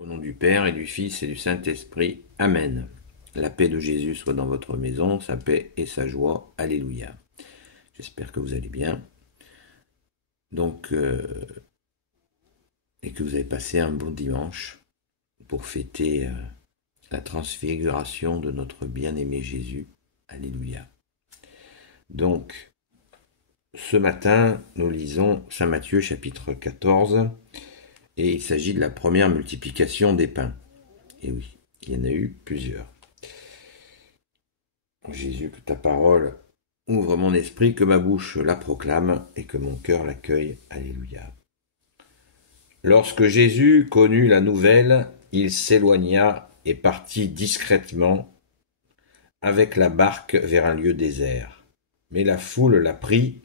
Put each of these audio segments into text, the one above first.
Au nom du Père et du Fils et du Saint-Esprit. Amen. La paix de Jésus soit dans votre maison, sa paix et sa joie. Alléluia. J'espère que vous allez bien. Et que vous avez passé un bon dimanche pour fêter la transfiguration de notre bien-aimé Jésus. Alléluia. Donc, ce matin, nous lisons Saint Matthieu chapitre 14 et il s'agit de la première multiplication des pains. Et oui, il y en a eu plusieurs. Jésus, que ta parole ouvre mon esprit, que ma bouche la proclame et que mon cœur l'accueille. Alléluia. Lorsque Jésus connut la nouvelle, il s'éloigna et partit discrètement avec la barque vers un lieu désert. Mais la foule la prit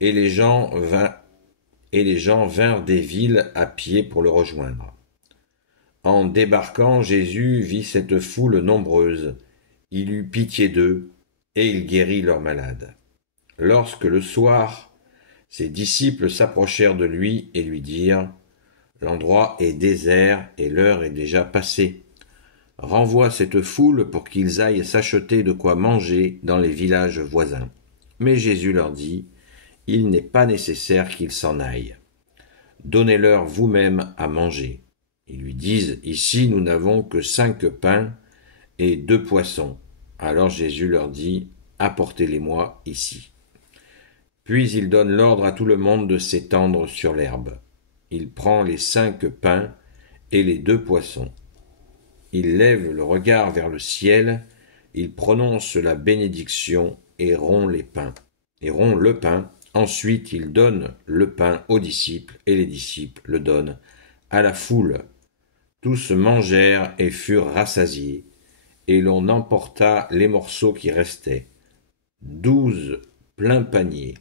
et les gens vinrent des villes à pied pour le rejoindre. En débarquant, Jésus vit cette foule nombreuse. Il eut pitié d'eux, et il guérit leurs malades. Lorsque le soir, ses disciples s'approchèrent de lui et lui dirent : « L'endroit est désert et l'heure est déjà passée. Renvoie cette foule pour qu'ils aillent s'acheter de quoi manger dans les villages voisins. » Mais Jésus leur dit : « Il n'est pas nécessaire qu'ils s'en aillent. Donnez-leur vous-même à manger. » Ils lui disent : « Ici, nous n'avons que 5 pains et 2 poissons. » Alors Jésus leur dit : « Apportez-les-moi ici. » Puis il donne l'ordre à tout le monde de s'étendre sur l'herbe. Il prend les 5 pains et les 2 poissons. Il lève le regard vers le ciel, il prononce la bénédiction et rompt le pain. Ensuite il donne le pain aux disciples et les disciples le donnent à la foule. Tous mangèrent et furent rassasiés. Et l'on emporta les morceaux qui restaient, 12 pleins paniers.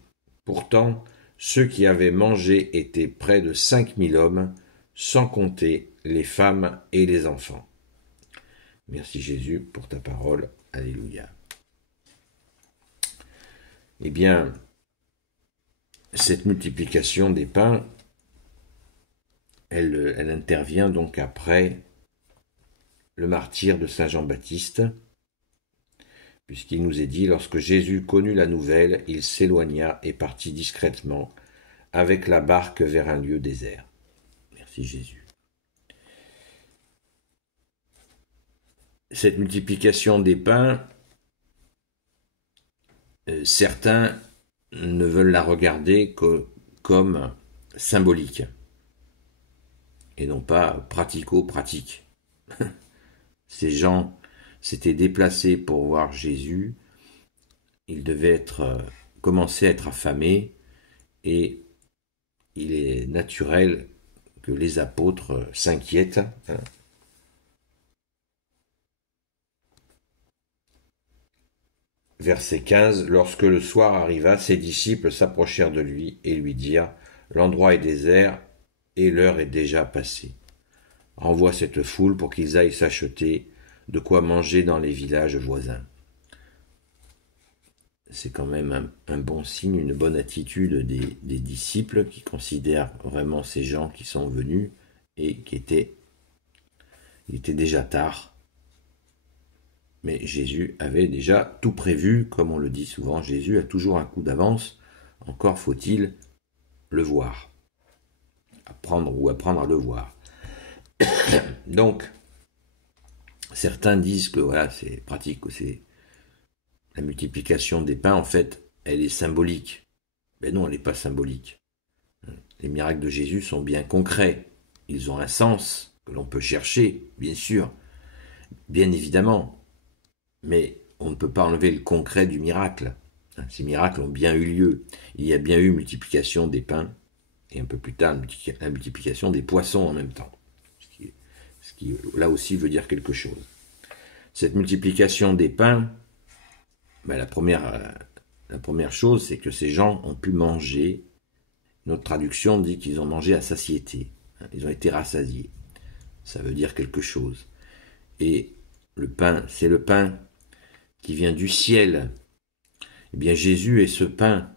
Pourtant, ceux qui avaient mangé étaient près de 5000 hommes, sans compter les femmes et les enfants. Merci Jésus pour ta parole. Alléluia. Eh bien, cette multiplication des pains, elle intervient donc après le martyre de Saint Jean-Baptiste, puisqu'il nous est dit : lorsque Jésus connut la nouvelle, il s'éloigna et partit discrètement avec la barque vers un lieu désert. Merci Jésus. Cette multiplication des pains, certains ne veulent la regarder que comme symbolique et non pas pratico-pratique. Ces gens s'étaient déplacés pour voir Jésus, ils devaient commencer à être affamés, et il est naturel que les apôtres s'inquiètent. Verset 15, lorsque le soir arriva, ses disciples s'approchèrent de lui et lui dirent : « L'endroit est désert et l'heure est déjà passée. Renvoie cette foule pour qu'ils aillent s'acheter de quoi manger dans les villages voisins. » C'est quand même un bon signe, une bonne attitude des disciples qui considèrent vraiment ces gens qui sont venus et il était déjà tard. Mais Jésus avait déjà tout prévu, comme on le dit souvent, Jésus a toujours un coup d'avance, encore faut-il le voir, apprendre à le voir. Donc, certains disent que voilà, c'est pratique, c'est la multiplication des pains, en fait, elle est symbolique. Mais non, elle n'est pas symbolique. Les miracles de Jésus sont bien concrets. Ils ont un sens que l'on peut chercher, bien sûr, bien évidemment. Mais on ne peut pas enlever le concret du miracle. Ces miracles ont bien eu lieu. Il y a bien eu multiplication des pains, et un peu plus tard, la multiplication des poissons en même temps. Ce qui là aussi veut dire quelque chose. Cette multiplication des pains, la première chose, c'est que ces gens ont pu manger. Notre traduction dit qu'ils ont mangé à satiété. Ils ont été rassasiés. Ça veut dire quelque chose. Et le pain, c'est le pain qui vient du ciel. Eh bien, Jésus est ce pain,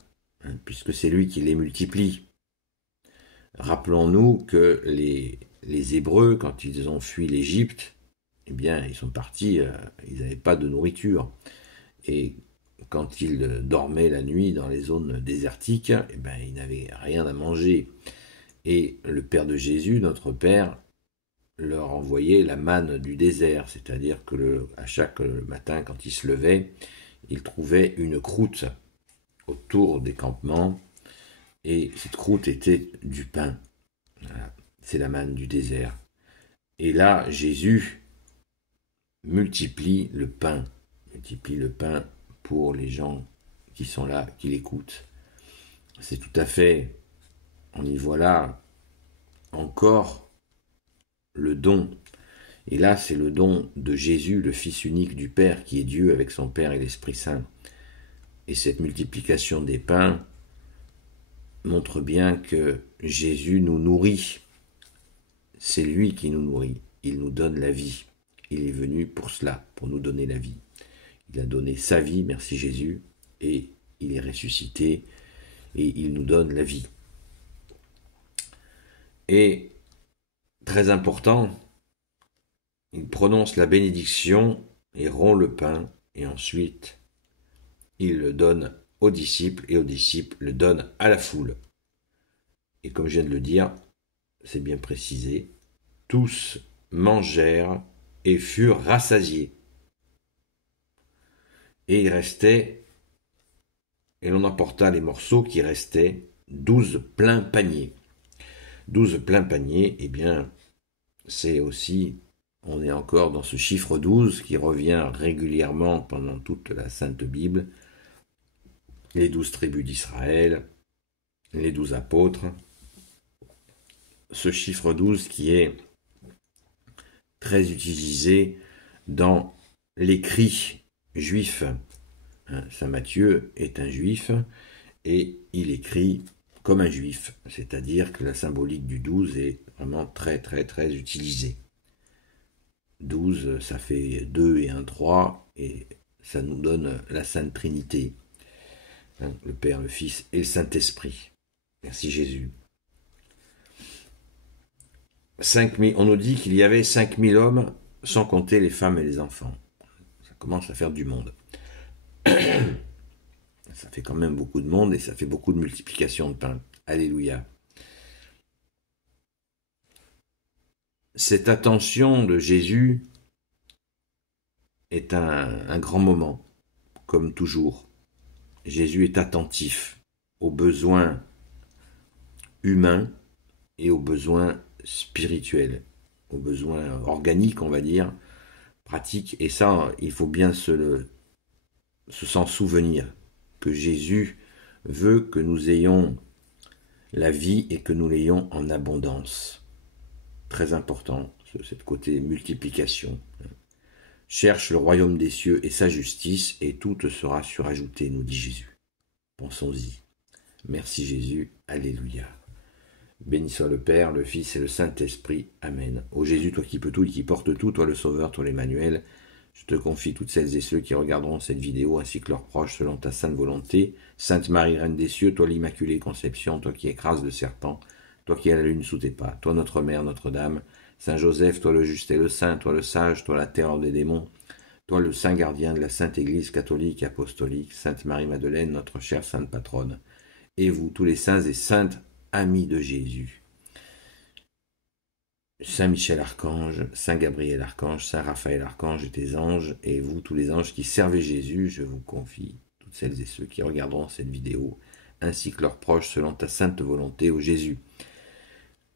puisque c'est lui qui les multiplie. Rappelons-nous que les Hébreux, quand ils ont fui l'Égypte, eh bien, ils sont partis, ils n'avaient pas de nourriture. Et quand ils dormaient la nuit dans les zones désertiques, eh bien, ils n'avaient rien à manger. Et le Père de Jésus, notre Père, leur envoyait la manne du désert, c'est-à-dire que à chaque matin, quand ils se levaient, ils trouvaient une croûte autour des campements, et cette croûte était du pain. Voilà. C'est la manne du désert. Et là, Jésus multiplie le pain pour les gens qui sont là, qui l'écoutent. C'est tout à fait, on y voit là encore le don. Et là, c'est le don de Jésus, le Fils unique du Père, qui est Dieu avec son Père et l'Esprit Saint. Et cette multiplication des pains montre bien que Jésus nous nourrit. C'est lui qui nous nourrit. Il nous donne la vie. Il est venu pour cela, pour nous donner la vie. Il a donné sa vie, merci Jésus, et il est ressuscité, et il nous donne la vie. Et, très important, il prononce la bénédiction et rompt le pain, et ensuite, il le donne aux disciples, et aux disciples le donne à la foule. Et comme je viens de le dire, c'est bien précisé, tous mangèrent et furent rassasiés. Et il restait, et l'on emporta les morceaux qui restaient, 12 pleins paniers. 12 pleins paniers, eh bien, c'est aussi, on est encore dans ce chiffre 12 qui revient régulièrement pendant toute la Sainte Bible, les 12 tribus d'Israël, les 12 apôtres, ce chiffre 12 qui est très utilisé dans l'écrit juif. Saint Matthieu est un juif et il écrit comme un juif, c'est-à-dire que la symbolique du 12 est vraiment très très très utilisée. 12, ça fait 2 et 1, 3, et ça nous donne la Sainte Trinité, le Père, le Fils et le Saint-Esprit. Merci Jésus. 5000, on nous dit qu'il y avait 5000 hommes, sans compter les femmes et les enfants. Ça commence à faire du monde. Ça fait quand même beaucoup de monde et ça fait beaucoup de multiplication de pain. Alléluia. Cette attention de Jésus est un grand moment, comme toujours. Jésus est attentif aux besoins humains et aux besoins spirituels, aux besoins organiques, on va dire, pratiques. Et ça, il faut bien s'en souvenir, que Jésus veut que nous ayons la vie et que nous l'ayons en abondance. Très important, ce côté multiplication. Cherche le royaume des cieux et sa justice, et tout te sera surajouté, nous dit Jésus. Pensons-y. Merci Jésus. Alléluia. Béni soit le Père, le Fils et le Saint-Esprit. Amen. Ô Jésus, toi qui peux tout et qui portes tout, toi le Sauveur, toi l'Emmanuel, je te confie toutes celles et ceux qui regarderont cette vidéo, ainsi que leurs proches, selon ta sainte volonté. Sainte Marie, Reine des cieux, toi l'Immaculée Conception, toi qui écrases le serpent, toi qui as la lune sous tes pas, toi notre Mère, Notre-Dame, Saint Joseph, toi le juste et le saint, toi le sage, toi la terreur des démons, toi le saint gardien de la Sainte Église catholique et apostolique, Sainte Marie-Madeleine, notre chère sainte patronne, et vous, tous les saints et saintes amis de Jésus. Saint Michel Archange, Saint Gabriel Archange, Saint Raphaël Archange et tes anges, et vous tous les anges qui servez Jésus, je vous confie toutes celles et ceux qui regarderont cette vidéo, ainsi que leurs proches selon ta sainte volonté, ô Jésus.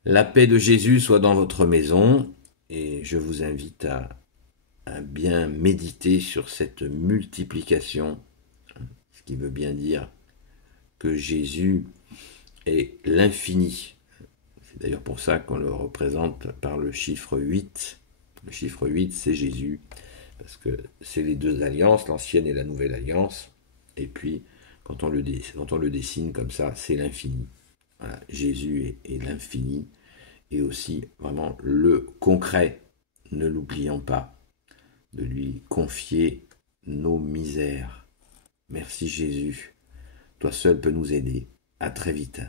La paix de Jésus soit dans votre maison, et je vous invite à bien méditer sur cette multiplication, ce qui veut bien dire que Jésus est l'infini. C'est d'ailleurs pour ça qu'on le représente par le chiffre 8. Le chiffre 8, c'est Jésus, parce que c'est les deux alliances, l'ancienne et la nouvelle alliance. Et puis, quand on le dessine comme ça, c'est l'infini. Voilà, Jésus est l'infini, et aussi vraiment le concret. Ne l'oublions pas, de lui confier nos misères. Merci Jésus. Toi seul peux nous aider. À très vite.